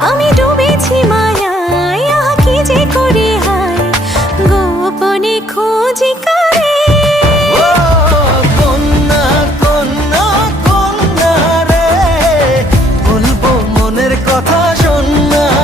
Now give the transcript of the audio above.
আমি ডুবেছি মায়ায়, আহা কি যে করি হায়, গোপনে খোঁজি করে। ও কন্যা কন্যা কন্যা রে, বলবো মনের কথা শোন না।